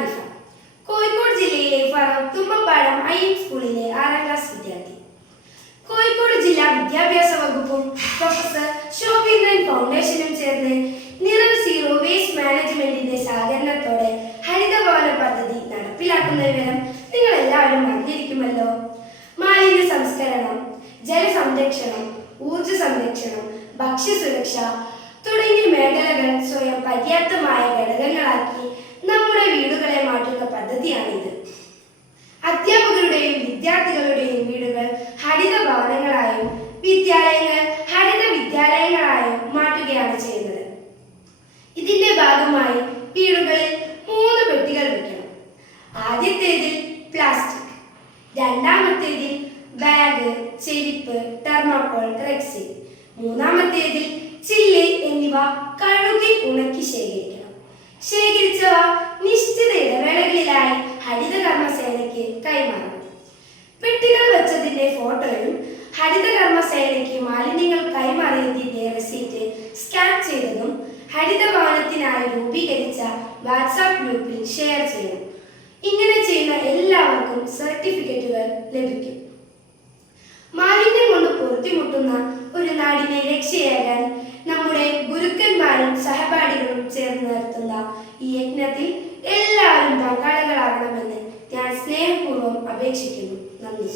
റിഫ. കോഴിക്കോട് ജില്ലയിലെ ഫറൂഖ് തുമ്പപ്പാടം സ്കൂളിലെ 6ാം ക്ലാസ് വിദ്യാർത്ഥി. കോഴിക്കോട് ജില്ലാ വിദ്യാഭ്യാസ വകുപ്പും പ്രൊഫസർ ശോഭീന്ദ്രൻ ഫൗണ്ടേഷനും ചേർന്ന് നിറം സീറോ വേസ്റ്റ് മാനേജ്മെന്റിന്റെ സഹകരണത്തോടെ ഹരിതഭവന പദ്ധതി നടപ്പിലാക്കുന്ന വിവരം നിങ്ങൾ എല്ലാവരും അറിഞ്ഞിരിക്കുമല്ലോ. മാലിന്യ സംസ്കരണം, ജലസംരക്ഷണം, ഊർജ സംരക്ഷണം, ഭക്ഷ്യസുരക്ഷ തുടങ്ങിയ മേഖലകൾ സ്വയം പര്യാപ്തമായ ഘടകങ്ങളാക്കി നമ്മുടെ വീടുകളെ മാറ്റുന്ന പദ്ധതിയാണിത്. അധ്യാപകരുടെയും വിദ്യാർത്ഥികളുടെയും വീടുകൾ ഹരിത ഭവനങ്ങളായും വിദ്യാലയങ്ങൾ ഹരിത വിദ്യാലയങ്ങളായും മാറ്റുകയാണ് ചെയ്യുന്നത്. ഇതിന്റെ ഭാഗമായി വീടുകളിൽ 3 പെട്ടികൾ വെക്കണം. ആദ്യത്തേതിൽ പ്ലാസ്റ്റിക്, രണ്ടാമത്തേതിൽ ബാഗ്, ചെരുപ്പ്, തെർമോകോൾ, റെക്സിൻ, മൂന്നാമത്തേതിൽ ചില്ല് എന്നിവ കഴുകി ഉണക്കി ശേഖരിക്കണം. ശേഖരിച്ചവ നിശ്ചിത ഇടവേളകളിലായി ഹരിതകർമ്മസേനയ്ക്ക് കൈമാറണം. പെട്ടികൾ വെച്ചതിന്റെ ഫോട്ടോയും ഹരിതകർമ്മസേനയ്ക്ക് മാലിന്യങ്ങൾ കൈമാറിയതിന്റെ റെസീറ്റ് സ്കാൻ ചെയ്തതും ഹരിതഭവനത്തിനായി രൂപീകരിച്ച വാട്സാപ്പ് ഗ്രൂപ്പിൽ ഷെയർ ചെയ്യണം. ഇങ്ങനെ ചെയ്യുന്ന എല്ലാവർക്കും സർട്ടിഫിക്കറ്റുകൾ ലഭിക്കും. മാലിന്യം കൊണ്ട് പൊറുതിമുട്ടുന്ന ഒരു നാടിനെ രക്ഷയാകാൻ നമ്മുടെ ഗുരുക്കന്മാരും സഹപാഠികളും ചേർന്ന് നടത്തുന്ന ഈ യജ്ഞത്തിൽ എല്ലാവരും പങ്കാളികളാകണമെന്ന് ഞാൻ സ്നേഹപൂർവ്വം അപേക്ഷിക്കുന്നു. നന്ദി.